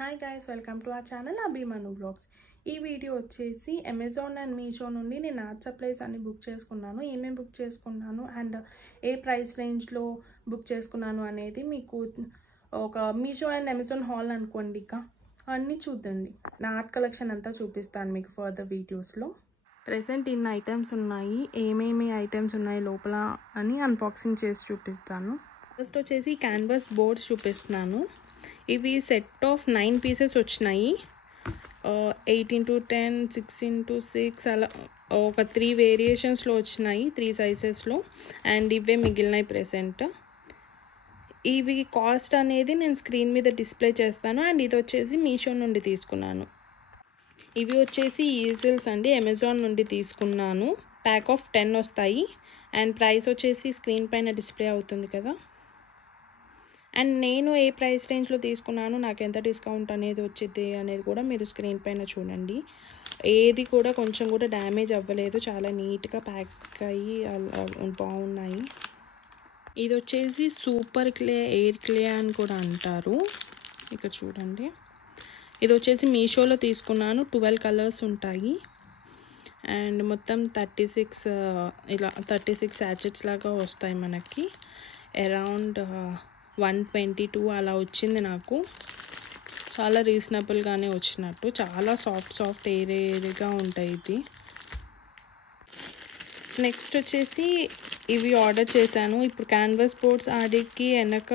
Hi guys, welcome to our channel Abhimanu Vlogs. ఈ video వచ్చేసి Amazon and Meesho నుండి నేను ఆర్ట్ సప్లైస్ అన్ని బుక్ చేసుకున్నాను. ఏమేమి బుక్ చేసుకున్నాను అండ్ ఏ ప్రైస్ రేంజ్లో బుక్ చేసుకున్నాను అనేది మీకు ఒక మీషో అండ్ అమెజాన్ హాల్ అనుకోండి. ఇక అన్నీ చూద్దండి. నా ఆర్ట్ కలెక్షన్ అంతా చూపిస్తాను మీకు ఫర్దర్ వీడియోస్లో. ప్రెసెంట్ ఇన్ని ఐటమ్స్ ఉన్నాయి, ఏమేమి ఐటమ్స్ ఉన్నాయి లోపల అని అన్బాక్సింగ్ చేసి చూపిస్తాను. ఫస్ట్ వచ్చేసి క్యాన్వాస్ బోర్డ్స్ చూపిస్తున్నాను. ఇవి సెట్ ఆఫ్ 9 పీసెస్ వచ్చినాయి. 8x10, 6x6 అలా ఒక 3 వేరియేషన్స్లో వచ్చినాయి, 3 సైజెస్లో. అండ్ ఇవే మిగిలినాయి ప్రెసెంట్. ఇవి కాస్ట్ అనేది నేను స్క్రీన్ మీద డిస్ప్లే చేస్తాను. అండ్ ఇది వచ్చేసి మీషో నుండి తీసుకున్నాను. ఇవి వచ్చేసి ఈజిల్స్ అండి, అమెజాన్ నుండి తీసుకున్నాను. ప్యాక్ ఆఫ్ 10 వస్తాయి. అండ్ ప్రైస్ వచ్చేసి స్క్రీన్ పైన డిస్ప్లే అవుతుంది కదా. అండ్ నేను ఏ ప్రైస్ రేంజ్లో తీసుకున్నాను, నాకు ఎంత డిస్కౌంట్ అనేది వచ్చింది అనేది కూడా మీరు స్క్రీన్ పైన చూడండి. ఏది కూడా కొంచెం కూడా డ్యామేజ్ అవ్వలేదు, చాలా నీట్గా ప్యాక్ అయ్యి బాగున్నాయి. ఇది వచ్చేసి సూపర్ క్లే, ఎయిర్ క్లే అని కూడా అంటారు. ఇక చూడండి, ఇది వచ్చేసి మీషోలో తీసుకున్నాను. 12 కలర్స్ ఉంటాయి. అండ్ మొత్తం 36 ఇలా 36 శాచెట్స్ లాగా వస్తాయి మనకి. అరౌండ్ 122 అలా వచ్చింది నాకు. చాలా రీజనబుల్గానే వచ్చినట్టు, చాలా సాఫ్ట్ ఎయిరీగా ఉంటాయి ఇది. నెక్స్ట్ వచ్చేసి ఇవి ఆర్డర్ చేశాను. ఇప్పుడు క్యాన్వాస్ బోర్డ్స్ ఆడికి వెనక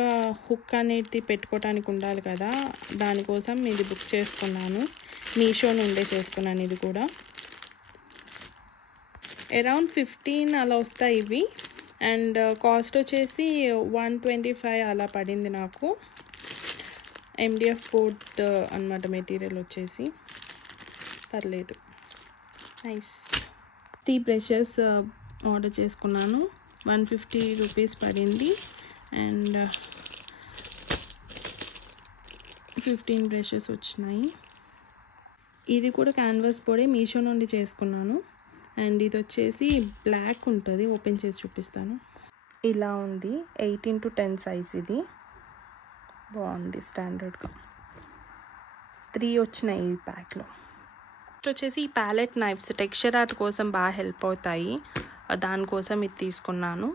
హుక్ అనేది పెట్టుకోవడానికి ఉండాలి కదా, దానికోసం ఇది బుక్ చేసుకున్నాను. మీషో నుండే చేసుకున్నాను. ఇది కూడా అరౌండ్ 15 అలా వస్తాయి ఇవి. అండ్ కాస్ట్ వచ్చేసి 125 అలా పడింది నాకు. MDF బోర్డ్ అనమాట మెటీరియల్ వచ్చేసి, పర్లేదు, నైస్. 3 బ్రషెస్ ఆర్డర్ చేసుకున్నాను. 150 రూపీస్ పడింది. అండ్ 15 బ్రషెస్ వచ్చినాయి. ఇది కూడా క్యాన్వాస్ బోర్డే, మీషో నుండి చేసుకున్నాను. అండ్ ఇది వచ్చేసి బ్లాక్ ఉంటుంది, ఓపెన్ చేసి చూపిస్తాను. ఇలా ఉంది, 8x10 సైజ్. ఇది బాగుంది, స్టాండర్డ్గా. 3 వచ్చినాయి ఈ ప్యాక్లో. నెక్స్ట్ వచ్చేసి ఈ ప్యాలెట్ నైఫ్స్ టెక్స్చర్ ఆర్ట్ కోసం బాగా హెల్ప్ అవుతాయి, దానికోసం ఇది తీసుకున్నాను.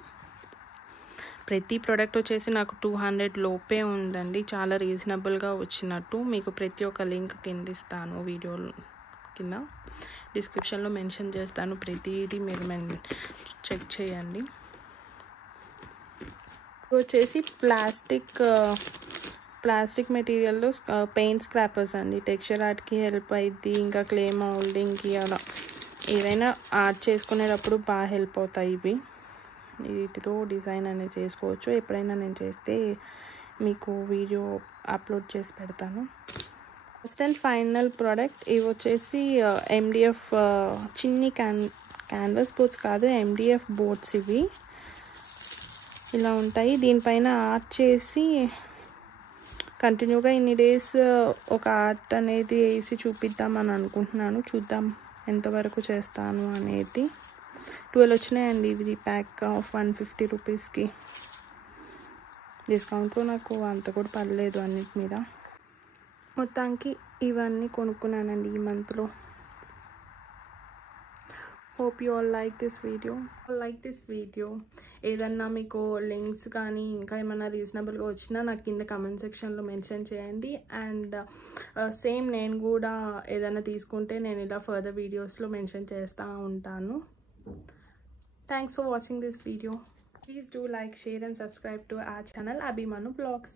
ప్రతి ప్రోడక్ట్ వచ్చేసి నాకు 200 లోపే ఉందండి, చాలా రీజనబుల్గా వచ్చినట్టు. మీకు ప్రతి ఒక్క లింక్ కింద ఇస్తాను, వీడియో కింద డిస్క్రిప్షన్లో మెన్షన్ చేస్తాను. ప్రతిదీ మీరు చెక్ చేయండి. వచ్చేసి ప్లాస్టిక్ మెటీరియల్లో పెయింట్ స్క్రాపర్స్ అండి. టెక్స్చర్ ఆర్ట్కి హెల్ప్ అయ్యిద్ది, ఇంకా క్లే మౌల్డింగ్కి అలా ఏదైనా ఆర్ట్ చేసుకునేటప్పుడు బాగా హెల్ప్ అవుతాయి ఇవి. వీటితో డిజైన్ అనేది చేసుకోవచ్చు. ఎప్పుడైనా నేను చేస్తే మీకు వీడియో అప్లోడ్ చేసి పెడతాను. ఫస్ట్ అండ్ ఫైనల్ ప్రోడక్ట్ ఇవి వచ్చేసి MDF చిన్ని క్యాన్వాస్ బోర్డ్స్ కాదు, MDF బోర్డ్స్. ఇవి ఇలా ఉంటాయి. దీనిపైన ఆర్ట్ చేసి కంటిన్యూగా ఇన్ని డేస్ ఒక ఆర్ట్ అనేది వేసి చూపిద్దామని అనుకుంటున్నాను. చూద్దాం ఎంతవరకు చేస్తాను అనేది. 12 వచ్చినాయండి. ఇది ప్యాక్ ఆఫ్ 150 రూపీస్కి. డిస్కౌంట్లో నాకు అంత కూడా పర్లేదు అన్నిటి మీద. మొత్తానికి ఇవన్నీ కొనుక్కున్నానండి ఈ మంత్లో. Hope you all like this video. ఏదన్నా మీకు లింక్స్ కానీ ఇంకా ఏమైనా రీజనబుల్గా వచ్చినా నాకు కింద కమెంట్ సెక్షన్లో మెన్షన్ చేయండి. అండ్ సేమ్ నేను కూడా ఏదైనా తీసుకుంటే నేను ఇలా ఫర్దర్ వీడియోస్లో మెన్షన్ చేస్తూ ఉంటాను. Thanks for watching this video. Please do like, share and subscribe to our channel Abhimanu Vlogs.